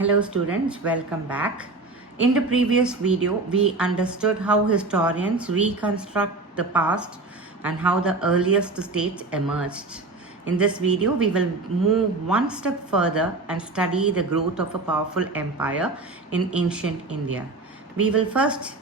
Hello students, welcome back. In the previous video, we understood how historians reconstruct the past and how the earliest states emerged. In this video, we will move one step further and study the growth of a powerful empire in ancient India. We will first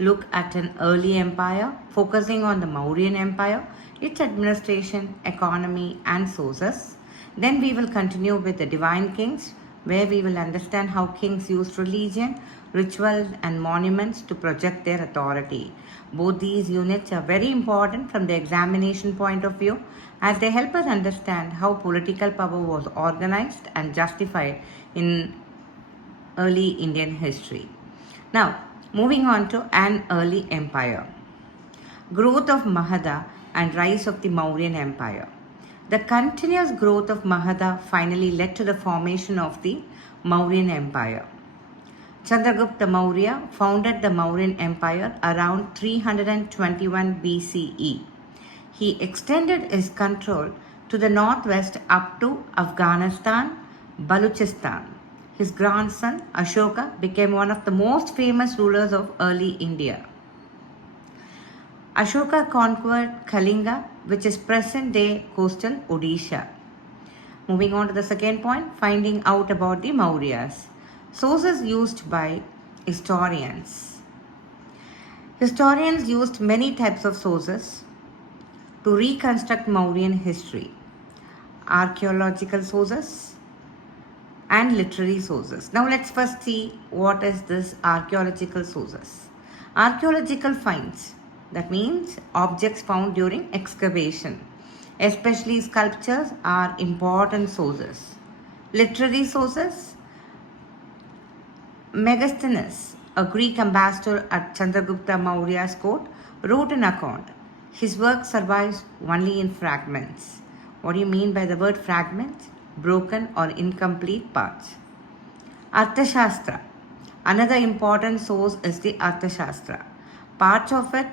look at an early empire, focusing on the Mauryan Empire, its administration, economy, and sources. Then we will continue with the divine kings, where we will understand how kings used religion, rituals, and monuments to project their authority. Both these units are very important from the examination point of view, as they help us understand how political power was organized and justified in early Indian history. Now, moving on to an early empire. Growth of Magadha and rise of the Mauryan Empire. The continuous growth of Magadha finally led to the formation of the Mauryan Empire. Chandragupta Maurya founded the Mauryan Empire around 321 BCE. He extended his control to the northwest up to Afghanistan, Baluchistan. His grandson Ashoka became one of the most famous rulers of early India. Ashoka conquered Kalinga, which is present-day coastal Odisha. Moving on to the second point, finding out about the Mauryas. Sources used by historians. Historians used many types of sources to reconstruct Mauryan history. Archaeological sources and literary sources. Now let's first see what is this archaeological sources. Archaeological finds. That means objects found during excavation, especially sculptures, are important sources. Literary sources. Megasthenes, a Greek ambassador at Chandragupta Maurya's court, wrote an account. His work survives only in fragments. What do you mean by the word fragments? Broken or incomplete parts. Arthashastra. Another important source is the Arthashastra. Parts of it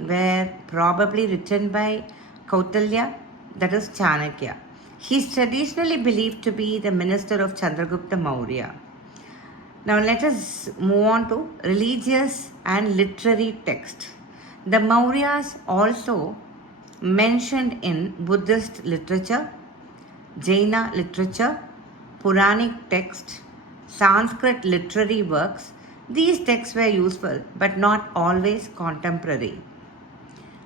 were probably written by Kautilya, that is Chanakya. He is traditionally believed to be the minister of Chandragupta Maurya. Now let us move on to religious and literary text. The Mauryas also mentioned in Buddhist literature, Jaina literature, Puranic text, Sanskrit literary works. These texts were useful but not always contemporary.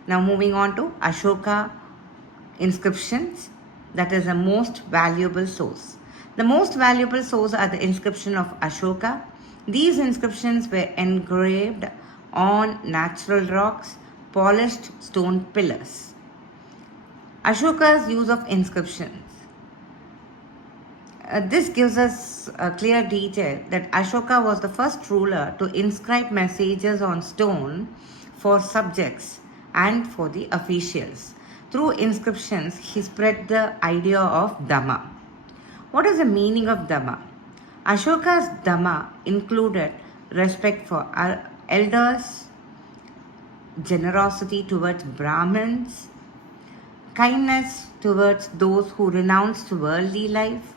Now moving on to Ashoka inscriptions, that is the most valuable source. The most valuable source are the inscription of Ashoka. These inscriptions were engraved on natural rocks, polished stone pillars. Ashoka's use of inscriptions. This gives us a clear detail that Ashoka was the first ruler to inscribe messages on stone for subjects and for the officials. Through inscriptions, he spread the idea of Dhamma. What is the meaning of Dhamma? Ashoka's Dhamma included respect for elders, generosity towards Brahmins, kindness towards those who renounced worldly life,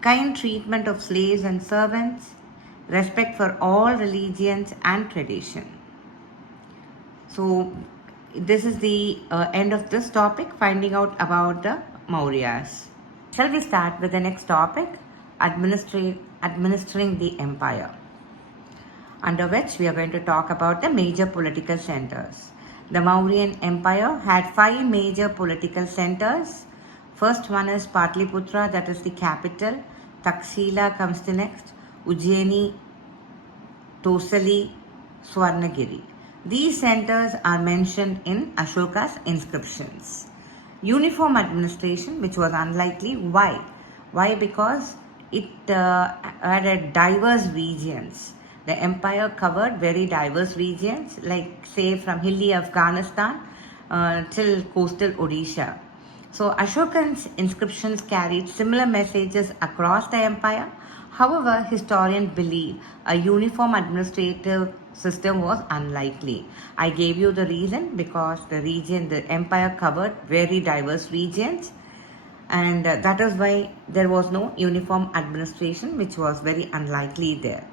kind treatment of slaves and servants, respect for all religions and tradition. So this is the end of this topic, finding out about the Mauryas. Shall we start with the next topic, administering the empire, under which we are going to talk about the major political centers. The Mauryan Empire had 5 major political centers. First one is Patliputra, that is the capital. Taxila comes the next. Ujjaini, Tosali, Swarnagiri. These centers are mentioned in Ashoka's inscriptions. Uniform administration, which was unlikely. Why? Why? Because it had a diverse regions. The empire covered very diverse regions, like say from hilly Afghanistan till coastal Odisha. So Ashoka's inscriptions carried similar messages across the empire. However, historians believe a uniform administrative system was unlikely. I gave you the reason because the empire covered very diverse regions. and that is why there was no uniform administration, which was very unlikely there.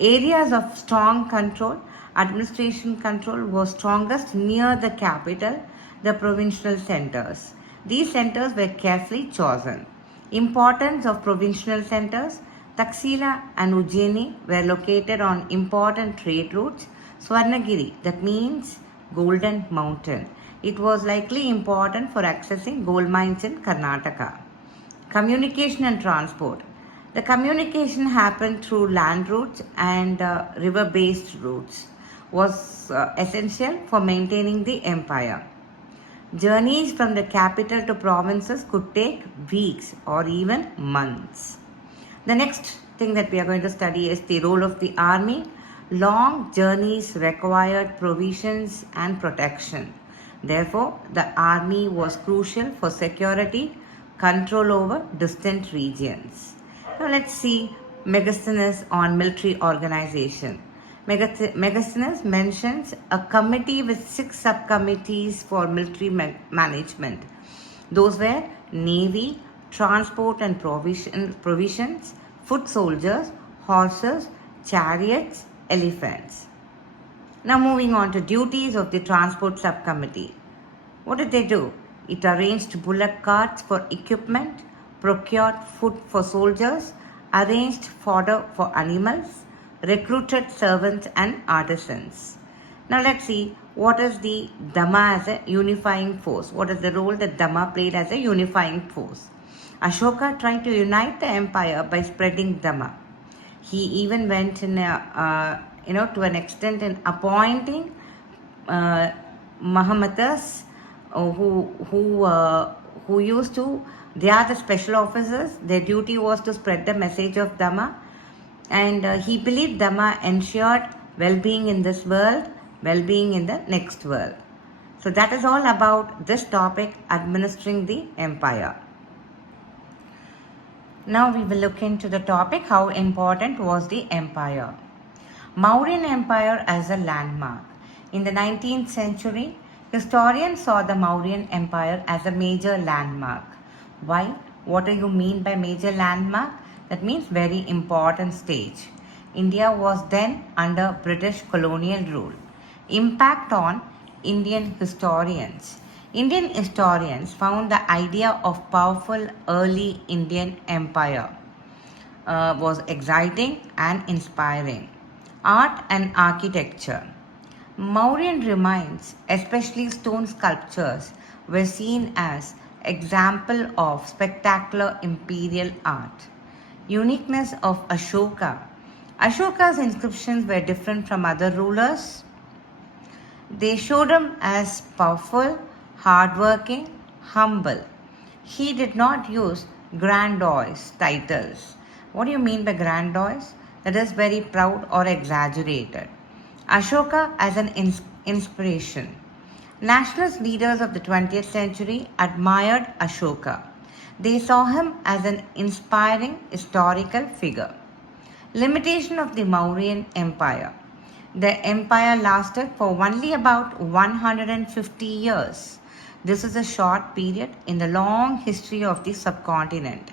Areas of strong control, administration control was strongest near the capital, the provincial centers. These centers were carefully chosen. Importance of provincial centers, Taxila and Ujjaini were located on important trade routes. Swarnagiri, that means Golden Mountain. It was likely important for accessing gold mines in Karnataka. Communication and transport. The communication happened through land routes and river-based routes, was essential for maintaining the empire. Journeys from the capital to provinces could take weeks or even months. The next thing that we are going to study is the role of the army. Long journeys required provisions and protection. Therefore, the army was crucial for security, control over distant regions. Now let's see Megasthenes on military organization. Megasthenes mentions a committee with 6 subcommittees for military management. Those were navy, transport and provisions, foot soldiers, horses, chariots, elephants. Now moving on to duties of the transport subcommittee. What did they do? It arranged bullock carts for equipment, procured food for soldiers, arranged fodder for animals, recruited servants and artisans. Now let's see what is the Dhamma as a unifying force. What is the role that Dhamma played as a unifying force? Ashoka tried to unite the empire by spreading Dhamma. He even went in to an extent in appointing Mahajanapadas who used to, they are the special officers. Their duty was to spread the message of Dhamma, and he believed Dhamma ensured well-being in this world, well-being in the next world. So that is all about this topic, administering the empire. Now we will look into the topic, how important was the empire. Mauryan Empire as a landmark. In the 19th century, historians saw the Mauryan Empire as a major landmark. Why? What do you mean by major landmark? That means very important stage. India was then under British colonial rule. Impact on Indian historians. Indian historians found the idea of powerful early Indian empire was exciting and inspiring. Art and architecture. Mauryan remains, especially stone sculptures, were seen as example of spectacular imperial art. Uniqueness of Ashoka. Ashoka's inscriptions were different from other rulers. They showed him as powerful, hardworking, humble. He did not use grandiose titles. What do you mean by grandiose? That is very proud or exaggerated. Ashoka as an inspiration. Nationalist leaders of the 20th century admired Ashoka. They saw him as an inspiring historical figure. Limitation of the Mauryan Empire. The empire lasted for only about 150 years. This is a short period in the long history of the subcontinent.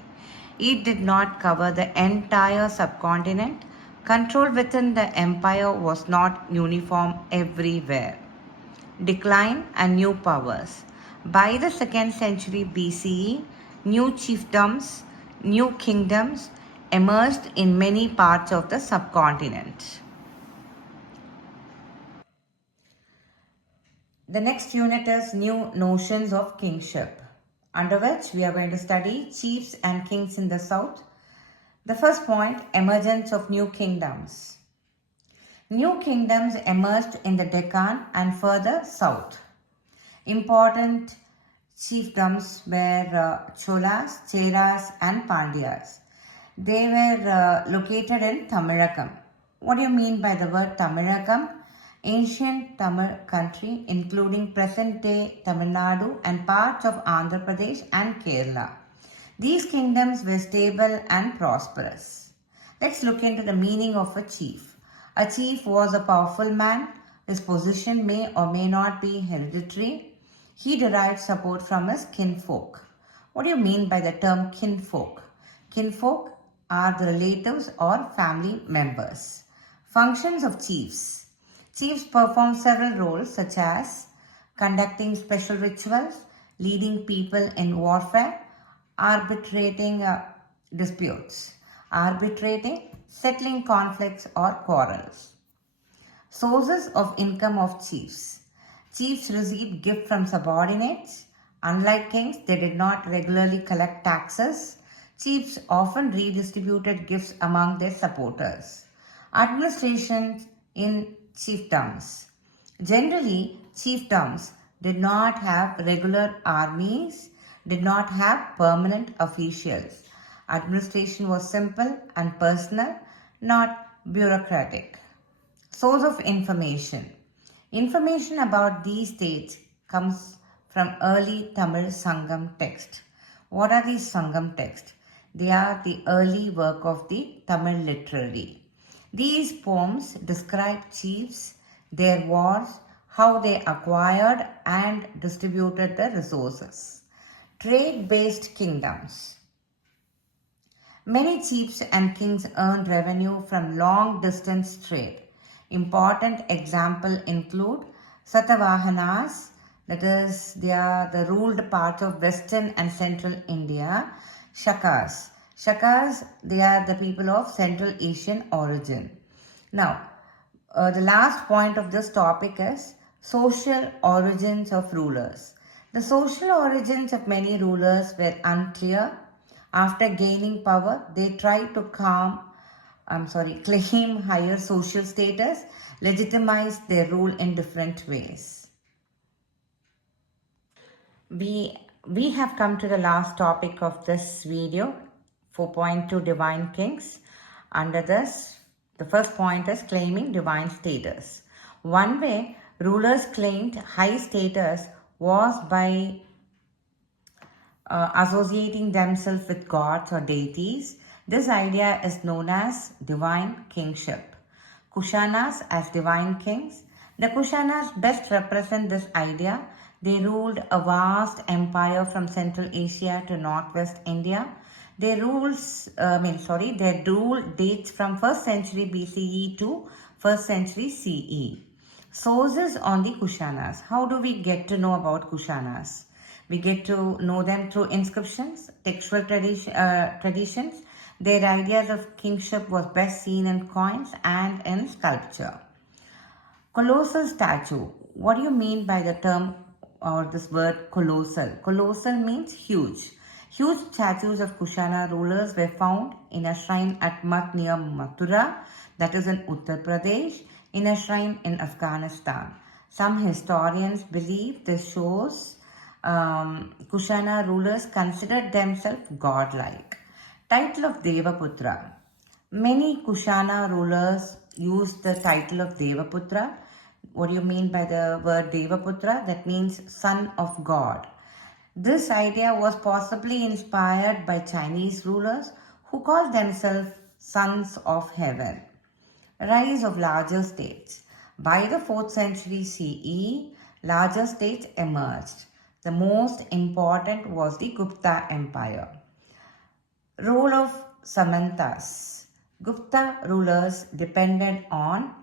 It did not cover the entire subcontinent. Control within the empire was not uniform everywhere. Decline and new powers. By the 2nd century BCE, new chiefdoms, new kingdoms emerged in many parts of the subcontinent. The next unit is new notions of kingship, under which we are going to study chiefs and kings in the south. The first point, emergence of new kingdoms. New kingdoms emerged in the Deccan and further south. Important chiefdoms were Cholas, Cheras and Pandyas. They were located in Tamilakam. What do you mean by the word Tamilakam? Ancient Tamil country including present-day Tamil Nadu and parts of Andhra Pradesh and Kerala. These kingdoms were stable and prosperous. Let's look into the meaning of a chief. A chief was a powerful man. His position may or may not be hereditary. He derived support from his kinfolk. What do you mean by the term kinfolk? Kinfolk are the relatives or family members. Functions of chiefs. Chiefs perform several roles such as conducting special rituals, leading people in warfare, arbitrating disputes, settling conflicts or quarrels. Sources of income of chiefs. Chiefs received gift from subordinates. Unlike kings, they did not regularly collect taxes. Chiefs often redistributed gifts among their supporters. Administration in chiefdoms. Generally, chiefdoms did not have regular armies, did not have permanent officials. Administration was simple and personal, not bureaucratic. Source of information. Information about these states comes from early Tamil Sangam text. What are these Sangam texts? They are the early work of the Tamil literary. These poems describe chiefs, their wars, how they acquired and distributed the resources. Trade-based kingdoms. Many chiefs and kings earned revenue from long-distance trade. Important examples include Satavahanas, that is, they are the ruled part of western and central India. Shakas. Shakas, they are the people of Central Asian origin. Now, the last point of this topic is social origins of rulers. The social origins of many rulers were unclear. After gaining power, they tried to claim higher social status, legitimize their rule in different ways. We have come to the last topic of this video, 4.2 Divine Kings. Under this, the first point is claiming divine status. One way rulers claimed high status was by associating themselves with gods or deities. This idea is known as divine kingship. Kushanas as divine kings. The Kushanas best represent this idea. They ruled a vast empire from Central Asia to Northwest India. Their rule dates from 1st century BCE to 1st century CE. Sources on the Kushanas. How do we get to know about Kushanas? We get to know them through inscriptions, textual traditions. Their ideas of kingship was best seen in coins and in sculpture. Colossal statue. What do you mean by the term or this word colossal? Colossal means huge. Huge statues of Kushana rulers were found in a shrine at Mat near Mathura, that is in Uttar Pradesh, in a shrine in Afghanistan. Some historians believe this shows Kushana rulers considered themselves godlike. Title of Devaputra. Many Kushana rulers used the title of Devaputra. What do you mean by the word Devaputra? That means son of God. This idea was possibly inspired by Chinese rulers who called themselves sons of heaven. Rise of larger states. By the 4th century CE, larger states emerged. The most important was the Gupta Empire. Role of Samantas. Gupta rulers depended on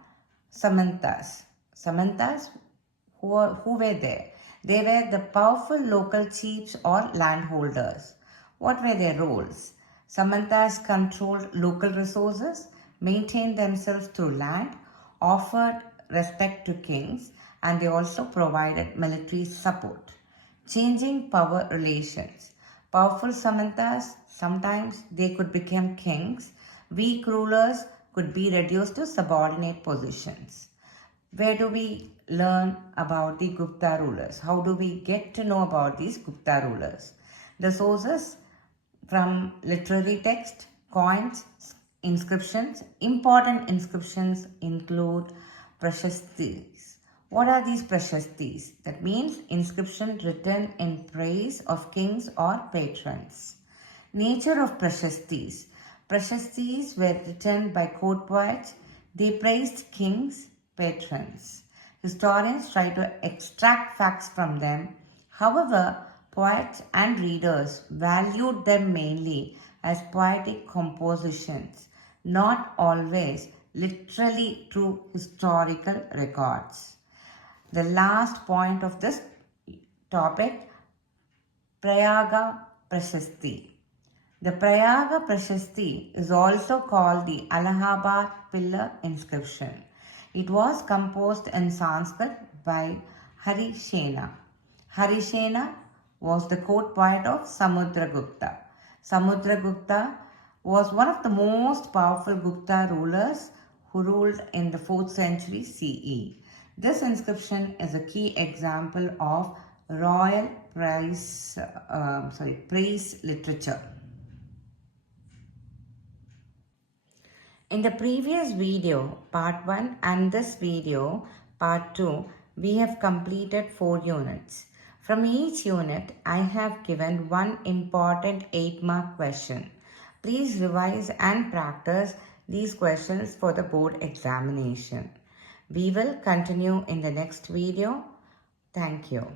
Samantas. Samantas, who were there? They were the powerful local chiefs or landholders. What were their roles? Samantas controlled local resources, maintained themselves through land, offered respect to kings, and they also provided military support. Changing power relations. Powerful Samantas, sometimes they could become kings. Weak rulers could be reduced to subordinate positions. Where do we learn about the Gupta rulers? How do we get to know about these Gupta rulers? The sources from literary text, coins, inscriptions. Important inscriptions include prashastis. What are these prashastis? That means inscription written in praise of kings or patrons. Nature of prashastis. Prashastis were written by court poets. They praised kings, patrons. Historians try to extract facts from them. However, poets and readers valued them mainly as poetic compositions, not always literally true historical records. The last point of this topic, Prayaga Prashasti. The Prayaga Prashasti is also called the Allahabad Pillar inscription. It was composed in Sanskrit by Harisena. Harisena was the court poet of Samudragupta. Samudragupta was one of the most powerful Gupta rulers who ruled in the 4th century CE. This inscription is a key example of royal praise literature. In the previous video, part 1, and this video, part 2, we have completed 4 units. From each unit, I have given one important 8-mark question. Please revise and practice these questions for the board examination. We will continue in the next video. Thank you.